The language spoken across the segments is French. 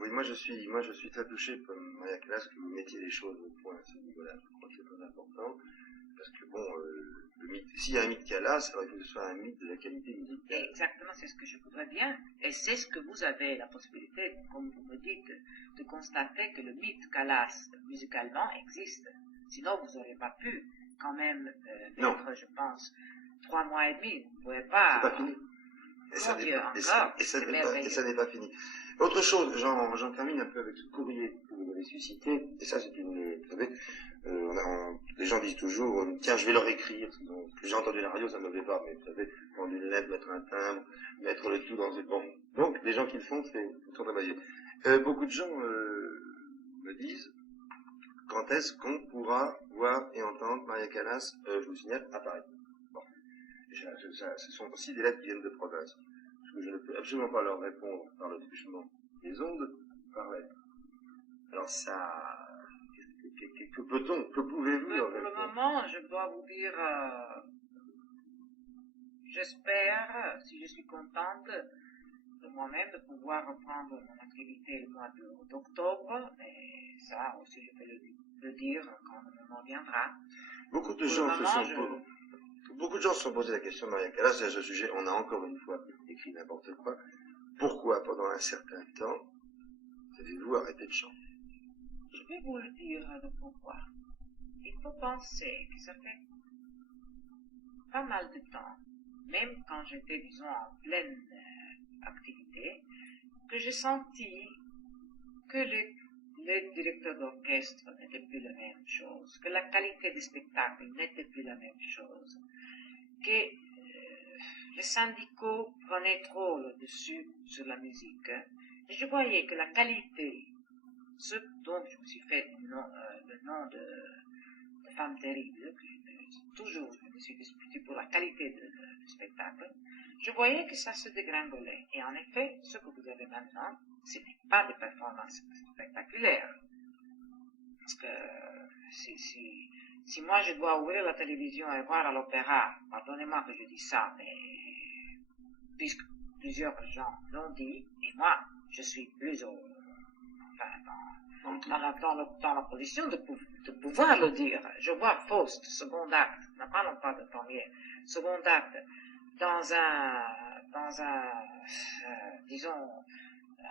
Oui, moi je suis très touché comme Maria Callas que vous mettiez les choses au point à ce niveau-là. Je crois que c'est très important. Parce que bon, le mythe, s'il y a un mythe Callas, alors il faut que ce soit un mythe de la qualité musicale. Exactement, c'est ce que je voudrais bien. Et c'est ce que vous avez la possibilité, comme vous me dites, de constater que le mythe Callas musicalement existe. Sinon, vous n'auriez pas pu quand même mettre, je pense, 3 mois et demi. Vous ne pouvez pas. C'est pas fini. Et ça n'est pas fini. Autre chose, j'en termine un peu avec ce courrier que vous avez suscité, et ça c'est vous savez, les gens disent toujours, tiens, je vais leur écrire, donc, j'ai entendu la radio, ça ne me plaît pas, mais vous savez, prendre une lettre, mettre un timbre, mettre le tout dans une bombe. Donc, les gens qui le font, c'est très travaillé. Beaucoup de gens me disent, quand est-ce qu'on pourra voir et entendre Maria Callas, je vous signale, à Paris. Bon. Ce sont aussi des lettres qui viennent de province. Parce que je ne peux absolument pas leur répondre par le truchement des ondes, par lettre. Alors ça, que peut-on, que pouvez-vous leur répondre? Pour le moment, je dois vous dire, j'espère, si je suis contente de moi-même, de pouvoir reprendre mon activité le mois d'octobre, mais ça aussi je peux le dire quand le moment viendra. Beaucoup de gens se sont posé la question de Maria Callas, et à ce sujet, on a encore une fois écrit n'importe quoi. Pourquoi, pendant un certain temps, avez-vous arrêté de chanter? Je vais vous le dire de pourquoi. Il faut penser que ça fait pas mal de temps, même quand j'étais, disons, en pleine activité, que j'ai senti que le directeur d'orchestre n'était plus la même chose, que la qualité du spectacle n'était plus la même chose, que les syndicaux prenaient trop le dessus sur la musique. Et je voyais que la qualité, ce dont je me suis fait le nom de femme terrible, toujours je me suis disputée pour la qualité du spectacle, je voyais que ça se dégringolait. Et en effet, ce que vous avez maintenant, ce n'est pas des performances spectaculaires. Parce que si moi je dois ouvrir la télévision et voir à l'opéra, pardonnez-moi que je dis ça, mais puisque plusieurs gens l'ont dit, et moi je suis plus dans la position de pouvoir le dire. Je vois Faust, second acte, ne parlons pas de premier, second acte, dans un disons,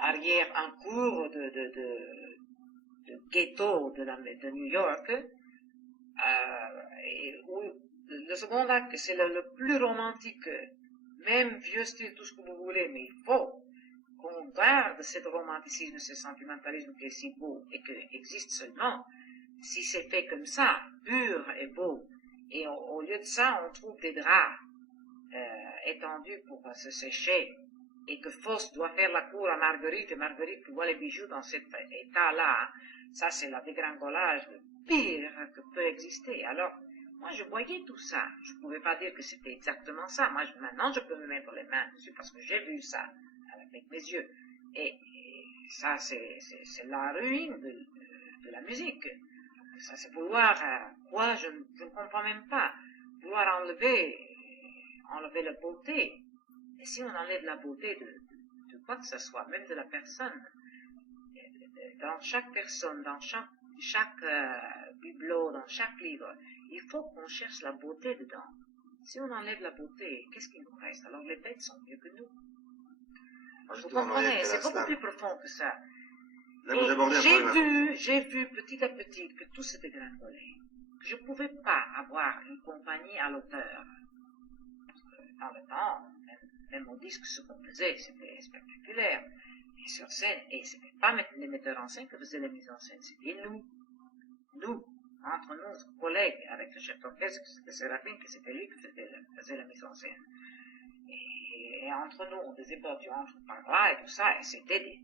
un cours de ghetto de New York, où le second acte, c'est le plus romantique, même vieux style, tout ce que vous voulez, mais il faut qu'on garde ce romanticisme, ce sentimentalisme qui est si beau et qui existe seulement si c'est fait comme ça, pur et beau. Et au lieu de ça, on trouve des draps étendus pour se sécher, et que Faust doit faire la cour à Marguerite, et Marguerite qui voit les bijoux dans cet état-là. Ça, c'est la dégringolage le pire que peut exister. Alors, moi, je voyais tout ça. Je ne pouvais pas dire que c'était exactement ça. Moi, maintenant, je peux me mettre les mains dessus parce que j'ai vu ça avec mes yeux. Et ça, c'est la ruine de la musique. Ça, c'est vouloir, quoi, je ne comprends même pas. Vouloir enlever la beauté. Et si on enlève la beauté de quoi que ce soit, même de la personne, dans chaque personne, dans chaque bibelot, dans chaque livre, il faut qu'on cherche la beauté dedans. Si on enlève la beauté, qu'est-ce qui nous reste? Alors les bêtes sont mieux que nous. Vous comprenez, c'est beaucoup plus profond que ça. Et j'ai vu petit à petit que tout se dégringolait, que je ne pouvais pas avoir une compagnie à l'auteur. Parce que dans le temps, même au disque, ce qu'on faisait, c'était spectaculaire. Et sur scène, et ce n'était pas les metteurs en scène qui faisaient les mises en scène, c'était nous, entre nous, collègues, avec le chef d'orchestre, c'était Séraphine, que c'était lui qui faisait la mise en scène. Et entre nous, on faisait pas du entre par là et tout ça, et c'était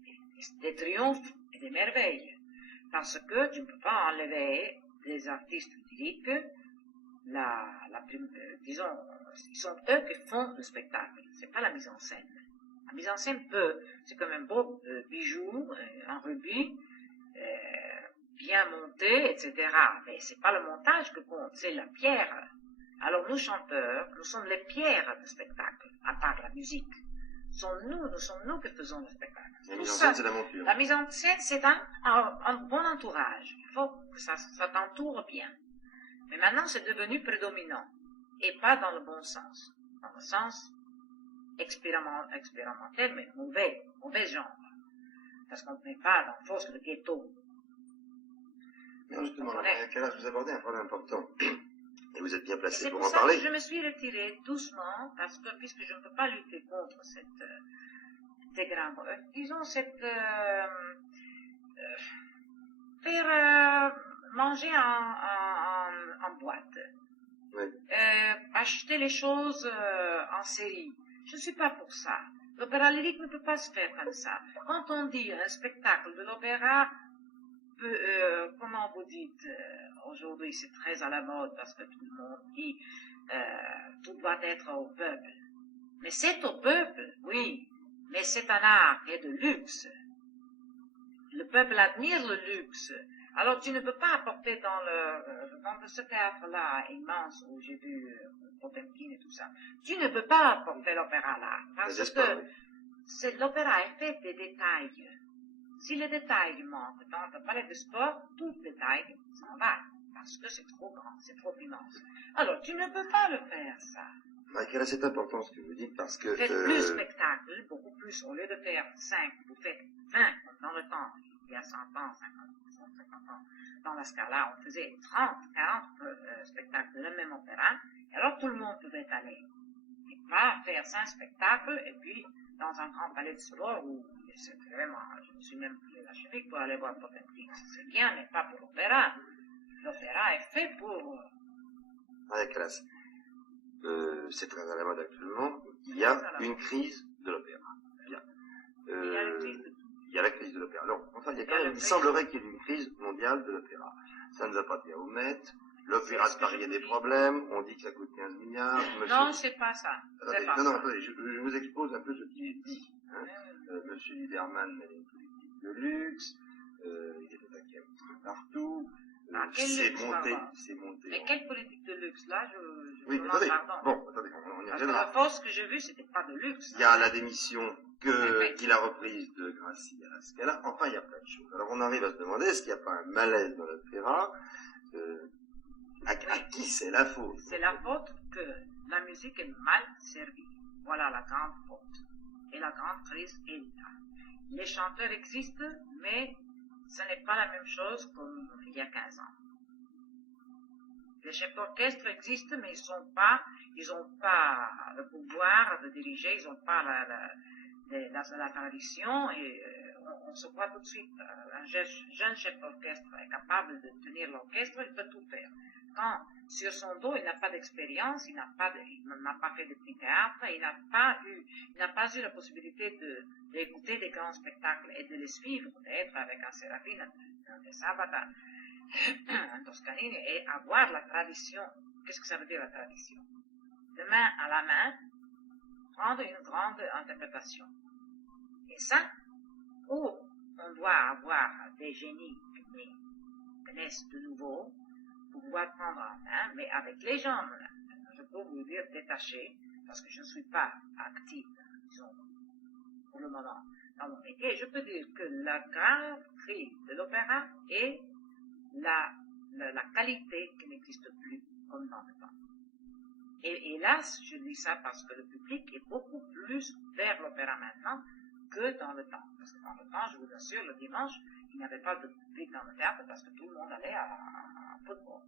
des triomphes et des merveilles. Parce que tu ne peux pas enlever des artistes lyriques, disons, ils sont eux qui font le spectacle, c'est pas la mise en scène. La mise en scène c'est comme un beau bijou, un rubis, bien monté, etc. Mais c'est pas le montage que compte, c'est la pierre. Alors nous chanteurs, nous sommes les pierres du spectacle, à part la musique. nous sommes nous qui faisons le spectacle. La mise en scène, c'est la monture. La mise en scène, c'est un bon entourage. Il faut que ça t'entoure bien. Mais maintenant, c'est devenu prédominant. Et pas dans le bon sens. Dans le sens expérimental, mais mauvais genre. Parce qu'on ne met pas dans force le ghetto. Non, justement, Maria Callas, vous abordez un problème important. Et vous êtes bien placé c'est pour pour en ça parler. Que je me suis retirée doucement, parce que puisque je ne peux pas lutter contre cette disons faire manger en boîte, Oui. acheter les choses en série. Je ne suis pas pour ça. L'opéra lyrique ne peut pas se faire comme ça. Quand on dit un spectacle de l'opéra, comment vous dites, aujourd'hui c'est très à la mode parce que tout le monde dit tout doit être au peuple. Mais c'est au peuple, oui, mais c'est un art qui est de luxe. Le peuple admire le luxe. Alors tu ne peux pas apporter dans ce théâtre-là immense où j'ai vu Potemkin et tout ça, tu ne peux pas apporter l'opéra là, parce que l'opéra est fait des détails. Si les détails manquent dans le palais de sport, tout détail s'en va, parce que c'est trop grand, c'est trop immense. Alors, tu ne peux pas le faire, ça. Marie-Callas, c'est important ce que vous dites, parce que... Faites plus de spectacles, beaucoup plus. Au lieu de faire 5, vous faites 20, dans le temps. Il y a 100 ans, 50 ans, dans la Scala, on faisait 30, 40 spectacles de le même opéra, et alors tout le monde pouvait aller. Et pas faire 5 spectacles, et puis, dans un grand palais de sport où c'est vraiment, je ne suis même plus lâcherique pour aller voir Potemkin. C'est bien, mais pas pour l'opéra. L'opéra est fait pour... Marie-Callas, c'est très à la mode actuellement. Il y a une crise de l'opéra. Il y a une crise de... Il y a la crise de l'opéra. Non, enfin, il semblerait qu'il y ait une crise mondiale de l'opéra. Ça ne va pas bien au Met. L'opéra de Paris a des problèmes. On dit que ça coûte 15 milliards. Non, c'est pas ça. Attendez, je vous expose un peu ce qui est dit. Hein. Monsieur Liederman mène une politique de luxe. Il est attaqué un petit peu partout. C'est monté. Mais quelle politique de luxe là? Oui, attendez. Bon, attendez, on y reviendra. La force que j'ai vue, c'était pas de luxe. Il y a la démission qu'il a reprise de Grassi à la Scala. Enfin, il y a plein de choses. Alors, on arrive à se demander, est-ce qu'il n'y a pas un malaise dans l'opéra? À qui c'est la faute? C'est la faute que la musique est mal servie. Voilà la grande faute. Et la grande crise est là. Les chanteurs existent, mais ce n'est pas la même chose qu'il y a 15 ans. Les chefs d'orchestre existent, mais ils n'ont pas le pouvoir de diriger, ils n'ont pas la tradition, et on se voit tout de suite. Un jeune chef d'orchestre est capable de tenir l'orchestre, il peut tout faire. Quand sur son dos, il n'a pas d'expérience, il n'a pas fait de petit théâtre, il n'a pas eu la possibilité d'écouter des grands spectacles et de les suivre, d'être avec un Séraphine, un Sabata, un Toscanini, et avoir la tradition. Qu'est-ce que ça veut dire la tradition? De main à la main, prendre une grande interprétation. Et ça, où on doit avoir des génies qui naissent de nouveau, pour pouvoir prendre en main, mais avec les jambes, je peux vous dire détaché, parce que je ne suis pas active, disons, pour le moment, dans mon métier. Je peux dire que la grande crise de l'opéra est la qualité qui n'existe plus comme dans le temps. Et hélas, je dis ça parce que le public est beaucoup plus vers l'opéra maintenant que dans le temps. Parce que dans le temps, je vous assure, le dimanche, il n'y avait pas de public dans le théâtre parce que tout le monde allait à football.